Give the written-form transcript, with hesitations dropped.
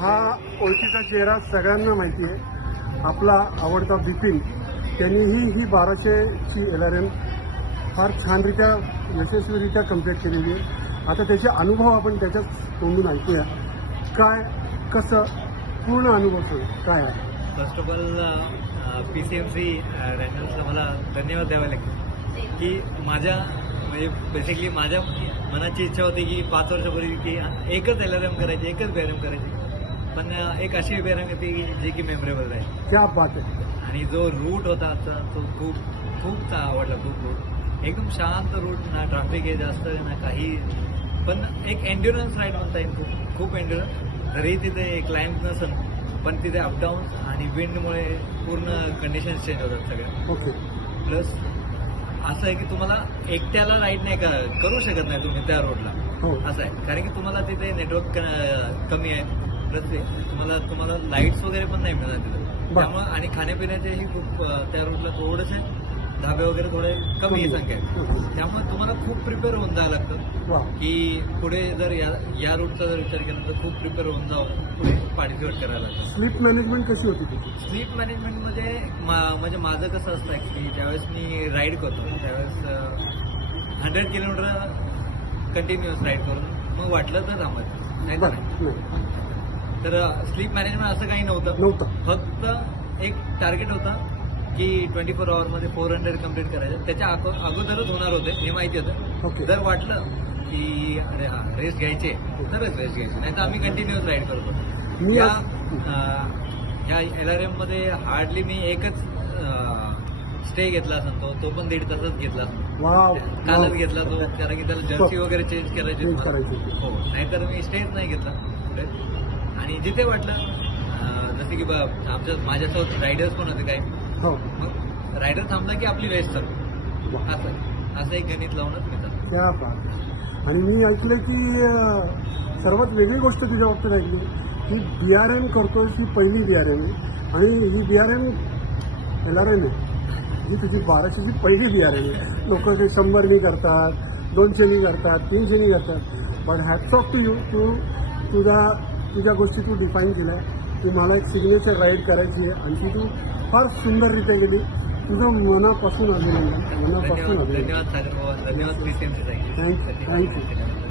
हा ओळखीचा चेहरा सगळ्यांना माहिती आहे. आपला आवडता बिपिन त्यांनीही ही 1200ची LRM फार छानरित्या यशस्वीरित्या कम्प्लीट केलेली आहे. आता त्याचे अनुभव आपण त्याच्याच तोंडून ऐकूया. काय कसं पूर्ण अनुभव काय आहे? फर्स्ट ऑफ ऑल PCMC रॅन्डल्सला मला धन्यवाद द्यावे लागतील की माझ्या म्हणजे बेसिकली माझ्या मनाची इच्छा होती की 5 वर्षापूर्वी की एकच LRM करायची, एकच BRM करायची, पण एक अशी BRM होती की जी की मेमोरेबल राहील. क्या बात आहे. आणि जो रूट होता आजचा तो खूप आवडला. खूप रूट एकदम शांत रूट, ना ट्रॅफिक आहे जास्त ना काही, पण एक एन्ड्युरन्स राईड म्हणता येईल. खूप एन्ड्युरन्स. जरी तिथे क्लाइंब नसेल पण तिथे अपडाऊन्स आणि विंडमुळे पूर्ण कंडिशन्स चेंज होतात सगळ्या. ओके. प्लस असं आहे की तुम्हाला एकट्याला राईड नाही करू शकत नाही तुम्ही त्या रोडला. हो. असं आहे कारण की तुम्हाला तिथे नेटवर्क कमी आहे. प्लस तुम्हाला लाईट्स वगैरे पण नाही मिळणार तिथे. त्यामुळे आणि खाण्यापिण्याचेही खूप त्या रूटला थोडेसे धाबे वगैरे थोडे कमी संख्या आहे. त्यामुळे तुम्हाला खूप प्रिपेअर होऊन जावं लागतं की पुढे जर या रूटचा जर विचार केला तर खूप प्रिपेअर होऊन जावं पुढे पार्टिसिपेट करायला लागतं. स्लीप मॅनेजमेंट कशी होती तुझी? स्लीप मॅनेजमेंटमध्ये म्हणजे माझं कसं असतं ॲक्च्युली ज्यावेळेस मी राईड करतो त्यावेळेस 100 किलोमीटर कंटिन्युअस राईड करून मग वाटलं तर थांबायचं नाही तर स्लीप मॅनेजमेंट असं काही नव्हतं. फक्त एक टार्गेट होता की 24 आवरमध्ये 400 कम्प्लीट करायचं. त्याच्या अगोदरच होणार होते हे माहिती होतं. जर वाटलं की अरे हा रेस्ट घ्यायचे तरच रेस्ट घ्यायची, नाही तर आम्ही कंटिन्युअस राईड करतो. ह्या LRM मध्ये हार्डली मी एकच स्टे घेतला असेल तो पण 1.5 तासच घेतला. कालच घेतला तो, कारण की त्याला जर्सी वगैरे चेंज करायची. हो, नाहीतर मी स्टेच नाही घेतला. आणि जिथे वाटलं जसे की माझ्यासोबत रायडर्स पण होते काही, मग रायडर थांबला की आपली रेस्ट चालू. असं एक गणित लावूनच घेतात. क्या बात आहे. आणि मी ऐकलं की सर्वात वेगळी गोष्ट तुझ्या बाबतीत ऐकली की BRM करतोय ही पहिली BRM आहे आणि ही BRM LRM आहे ही तुझी 1200ची पहिली BRM आहे. लोक ते 100नी करतात, 200नी करतात, 300नी करतात. पण हॅट्स ऑफ टू यू. तुझ्या गोष्टी तू डिफाईन केल्या की मला एक सिग्नेचर राईड करायची आहे आणि ती तू फार सुंदररित्या गेली. तुझं मनापासून अभिनंदन. धन्यवाद सागर. धन्यवाद PCMC. थँक्यू.